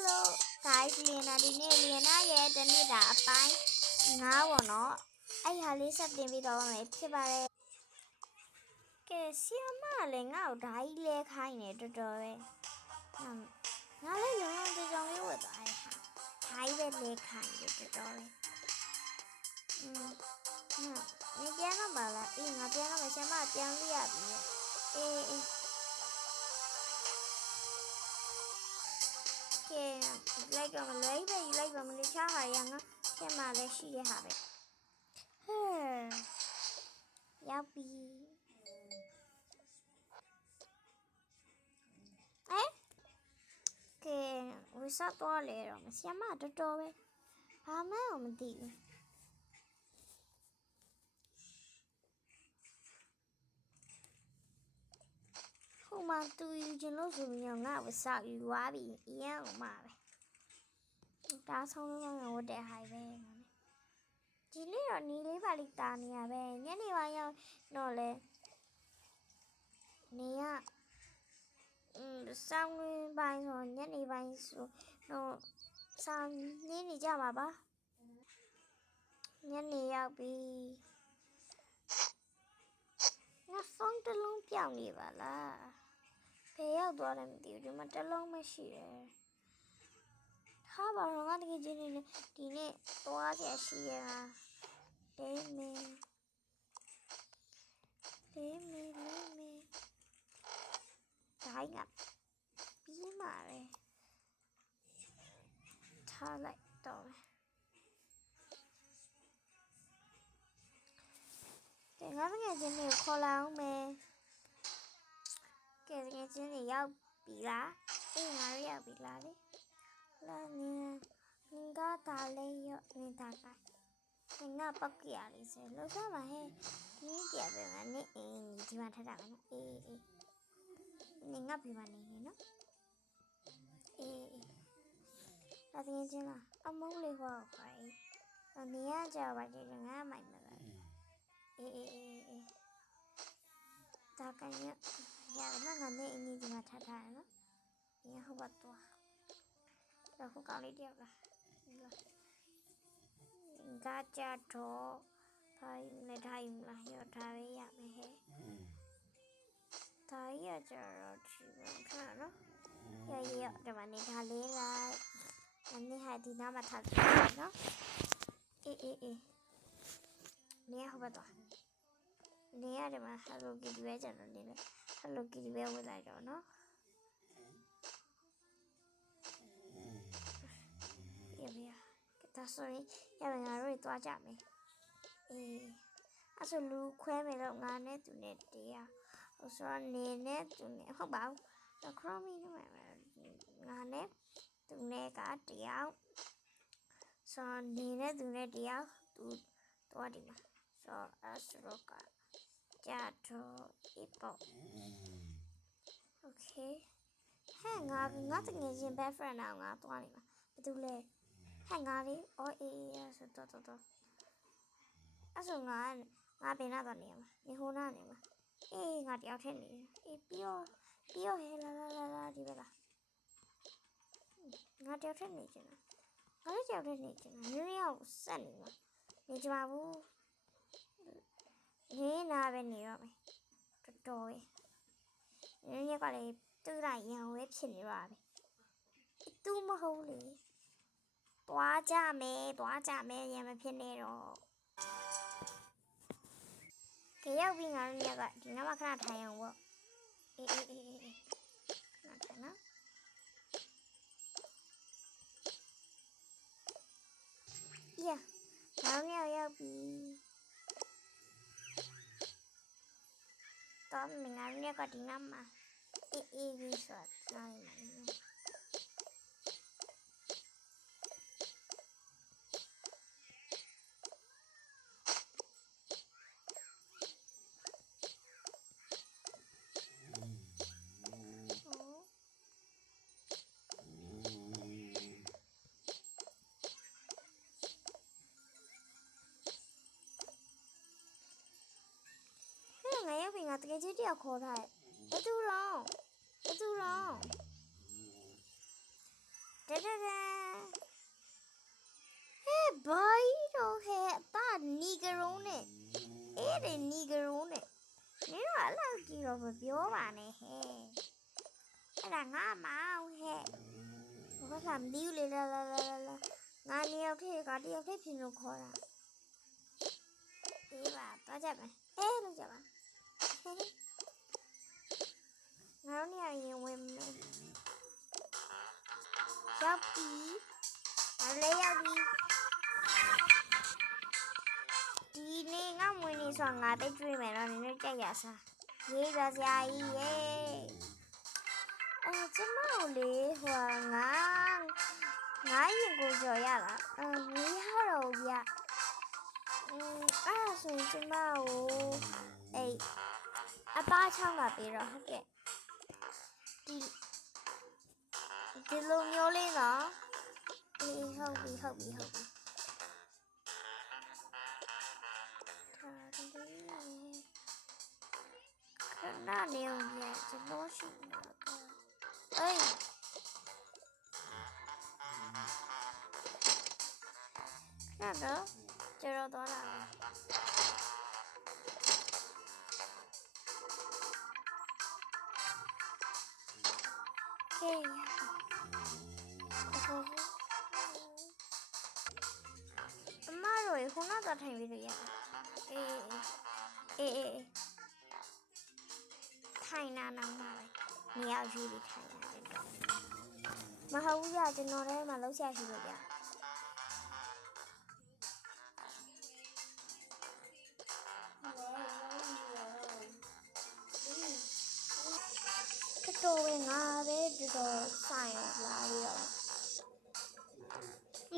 Hello guys လင်နာဒီနေ့လင်နာရဲ့တနေ့တာအပိုင်း9ပေါ့နော်အဲ့ဟာလေးဆက်တင်ပြီးတော့မယ်ဖြစ်ပါတယ်ကဲဆီယမလည်းငါ့ကိုဓာကြီးလဲခိုင်းနေတော်တော်ပဲငါလည်းလုံးလုံးကြောင်လေးဝတ်သွားတယ်ဟာဓာကြီးပဲလဲခိုင်းနေတော်တော်ပဲ你ပြန်တော့မလားအေးငါပြန်တော့မယ်ဆီယမပြန်လို့ရပြီအေးကဲလိုက်တော့မလွယ်ပဲလိုက်ပါမလို့ချားဟာရငါပြန်มาလဲရှိရဟာပဲဟဲ့ရောက်ပြီကဲဝစ်ဆက်တော့လေတော့ဆီယမတော်တော်ပဲဘာမှမသိဘူးဟိုမှာသူယူခြင်းလို့ဆိုပြီးတော့ငါဝစ်ဆက်ယူသွားပြီအရင်ကမှပဲဒါဆုံးလုံးဝဝတ်တဲ့ဟိုင်ပဲဒီနေ့တော့နီလေးပါလိတာနေရပဲညနေပိုင်းရောက်တော့လေနေရစောင်းပိုင်းဆိုညနေပိုင်းဆိုတော့စောင်းနေကြပါပါညနေရောက်ပြီငါဖုန်းတစ်လုံးပြောင်းနေပါလားဘယ်ရောက်သွားလဲမသိဘူးဒီမှာတစ်လုံးမရှိတယ်ဟာဘာလို့ငါတကယ်ချင်းနေဒီနေ့သွားရရှိရတာဒေးမီတိုင်းကပြီးမှာပဲထားလိုက်တော့ကဲငါတကယ်ချင်းနေခေါ်လာအောင်မယ်ကဲတကယ်ချင်းနေရောက်ပြီလားအေးငါရောက်ပြီလားလေလာနေငါဒါလေးရောနေတာကငါပောက်ကြရလေးစေလို့စားပါဟဲ့ဒီကြပဲမနဲ့အင်းဒီမှာထတာကနော်အေးနေငါပြပါနေနော်အေးဒါတကယ်ချင်းလားအမုန်းလေးဟောခိုင်းနေရကြပါကြည့်ငါမိုက်မလားအေးဒါကညရငါနဲ့အင်းဒီမှာထတာနော်ရဟုတ်ပါတော့တော့ကောင်းလေးတယောက်လားငါကြတော့ထိုင်နေထိုင်လာရထားရမယ်ဟဲ့ဒါရကြတော့ဒီမှာခါနော်ရဒီမှာနေထားလေးလိုက်အနေဟာဒီနားမှာထားနော်အေးနေဟုတ်ပါတော့နေရတယ်မှာ Hello Kitty ပဲကျွန်တော်နေလဲ Hello Kitty ပဲဝင်လိုက်တော့နော်ဒါဆိုရင်ရမယ်ငါတို့သွားကြမယ်အေးအဲ့ဆိုလူခွဲမယ်တော့ငါနဲ့သူနဲ့တရားဟိုဆိုတော့နေနဲ့သူနဲ့ဟုတ်ပါဘူးတော့ခရိုမီနဲ့ငါနဲ့သူနဲ့ကတရားဆိုနေနဲ့သူနဲ့တရားသူတော့ဒီမှာဆိုအဲ့ဆိုတော့ကကြတော့အေးပေါ့โอเคဟဲ့ငါတကယ်ချင်း best friend အောင်ငါသွားနေမှာဘာတူလဲဟဲ့ငါလေးအော်အေးဆိုတော့အဲ့ဆိုငါဘယ်နာတော့နေမှာနေဟိုနာနေမှာအေးငါတယောက်ထဲနေအေးပြီးတော့ဟဲလာဒီပဲလားငါတယောက်ထဲနေချင်တာငါလည်းတယောက်ထဲနေချင်တာနည်းရောက်ဆက်နေမှာနေကြပါဘူးနေနာပဲနေတော့မယ်တော်ပဲနည်းရက်ကလည်းတူလိုက်ရံဝဲဖြစ်နေပါပြီတူမဟုတ်လေသွားကြမယ်ရံမဖြစ်နေတော့ကြရောက်ပြီးငါတို့ညကဒီနားမှာခဏထိုင်အောင်ပေါ့အေးနားထိုင်နော်ငါတို့ရောက်ပြီတော့မင်းငါတို့ညကဒီနားမှာအေးဆိုတော့နိုင်မှာငါရောက်ပြီငါတကယ်ကြီးတယောက်ခေါ်ထားတယ်ဘသူတော့ တော့မပြောပါနဲ့ဟဲ့အဲ့ဒါငါမောင်ဟဲ့ဘာသာမသိဘူးလေလာငါနေရောက်ထဲကတယောက်ထဲဖြစ်လို့ခေါ်တာဒီပါတော့ကြမယ်လို့ကြပါငါတို့နေရာရင်ဝင်မယ်ရောက်ပြီလေးရောက်ပြီဒီနေ့ငါမွေးနေ့ဆိုငါပဲကျွေးမယ်တော့နင်တို့ကြိုက်ရစားရေးကြစရာကြီးရေကျမတို့လေဟိုငါရင်ကိုကြော်ရလားမရတော့ဗျအဲ့ဆိုရင်ကျမကိုအပားချောင်းလာပြီးတော့ဟုတ်ကဲ့ဒီလိုမျိုးလေးနော်ဟုတ်ပြီခဏနေအောင်ပြကျွန်တော်ရှိနေတာတော့ကျွန်တော်သွားလာကဲအမတို့ခုနကထိုင်ပြီးလို့ရထိုင်နာနောက်မှာပဲနေရာယူပြီးထိုင်ရတယ်မဟုတ်ဘူးကြာကျွန်တော်ထဲမှာလှုပ်ရှားရှိလို့ကြာတော်ဝင်ငါပဲတော်ဆိုင်လာပြီးတော့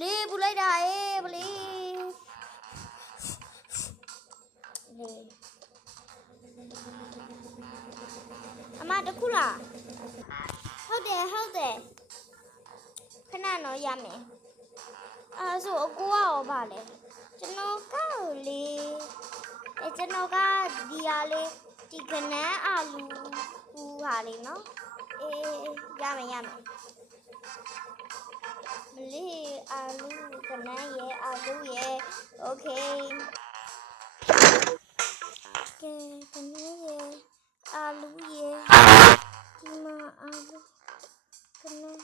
လေးပူလိုက်တာဗလီအမတခုလားဟုတ်တယ်ခဏတော့ရမယ်ဆိုအကူရောပါလေကျွန်တော်ကလေကျွန်တော်ကဒီဟာလေးဒီကနန်းအာလူဟူဟာလေးနော်ရမယ်မလေးအာလူကနန်းရဲ့အာလူရဲ့โอเคကဲကနန်းရဲ့အာလူရဲ့ဒီမှာအာလူကနန်း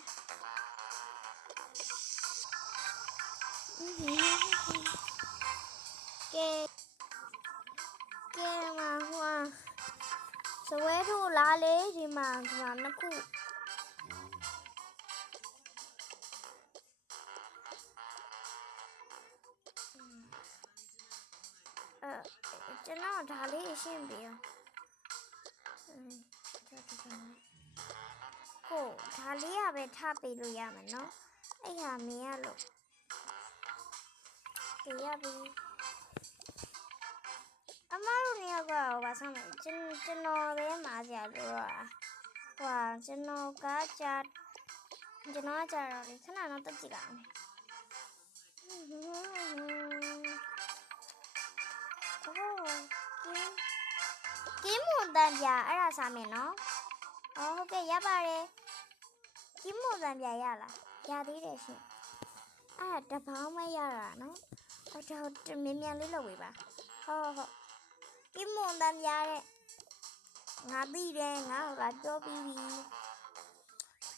ကဲမှာဟိုစဝဲထိုးလားလေဒီမှာနှစ်ခုကျွန်တော်ဒါလေးရှင်းပြအောင်ဟုတ်ဒါလေးကပဲထားပေးလို့ရမယ်နော်အဲ့ဟာမင်းရလို့ကြရပြီအမတို့နေရာကဘာဆောင်လဲကျွန်တော်ပဲမားကြလို့ဟွာကျွန်တော်ကကြာတော့လေခဏတော့တက်ကြည့်လာအောင်ကင်းမွန်တန်ပြအဲ့ဒါစားမယ်နော်ဟုတ်ကဲ့ရပါတယ်ကင်းမွန်တန်ပြရလားရသေးတယ်ရှင်အဲ့တပေါင်းမရတာနော်တော့မြန်လေးလုပ်ဝေးပါဟုတ်ကင်းမွန်တန်ပြတဲ့ငါသိတယ်ငါကပြောပြီးပြီ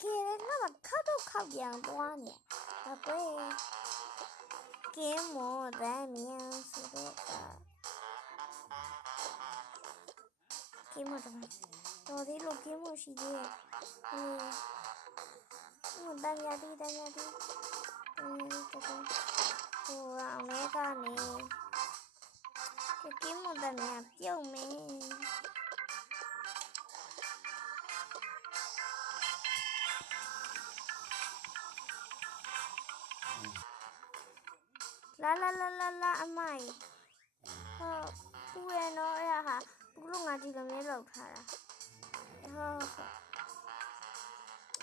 ကဲငါခောက်ပြန်သွားနေကွယ်ကင်းမွန်တန်မြန်ဆိုတော့ကင်းမွန်တန်တော်သေးလို့ကင်းမွန်ရှိသေးရဲ့တန်ရသည်ဟိုအောင်လဲကနေကင်းမွန်တန်မြန်ပြုတ်မင်းလာအမိုင်ပူရနော်အဲ့ဟာပူလို့ငါဒီလိုမျိုးလောက်ထားတာ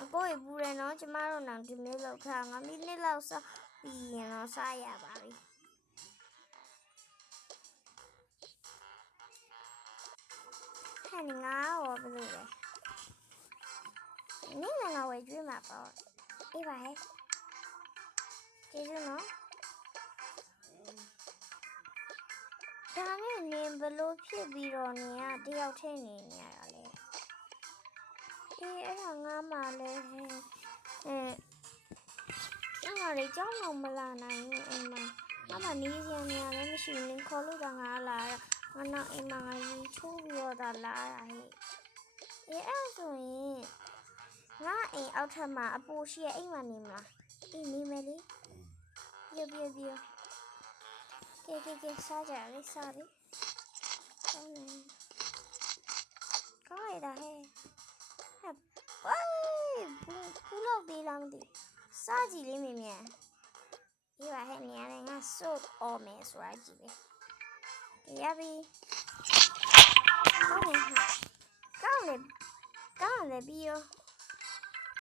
အကိုပူရနော်ကျမတို့နောင်ဒီမျိုးလောက်ထား5မိနစ်လောက်စားပြီးရင်တော့စားရပါပြီဟန်ငါရောဘယ်လိုလဲနင်းငါဝယ်ကျွေးမှာပေါ့အေးပါဟဲ့ကျေးဇူးနော်ဒါနဲ့နင်ဘလို့ဖြစ်ပြီးတော့နင်ကတယောက်ထဲနေရတာလေ အဲ့ဒါငါမှလည်းငါလေကြောင်းတော့မလာနိုင်ဘူးအိမ်မှာငါမှနေစရာနေရာလည်းမရှိဘူးလင်းခေါ်လို့တော့ငါလာတာငါနောက်အိမ်မှာငါရေချိုးပြီးတော့လာတာဟဲ့အဲ့ဆိုရင်ငါအိမ်အောက်ထပ်မှာအပိုရှိရဲ့အိမ်မှာနေမလားနေမယ်လေပြကဲစားကြလေစားလေကောင်းရတာဟဲ့ဘူးလောက်သေးလားမသိစားကြည့်လေးမြင်မြန်ဒီပါဟဲ့နေရတယ်ငါစိုးအော်မယ်ဆိုတာကြည့်လေရပြီကောင်းလေပြီးရော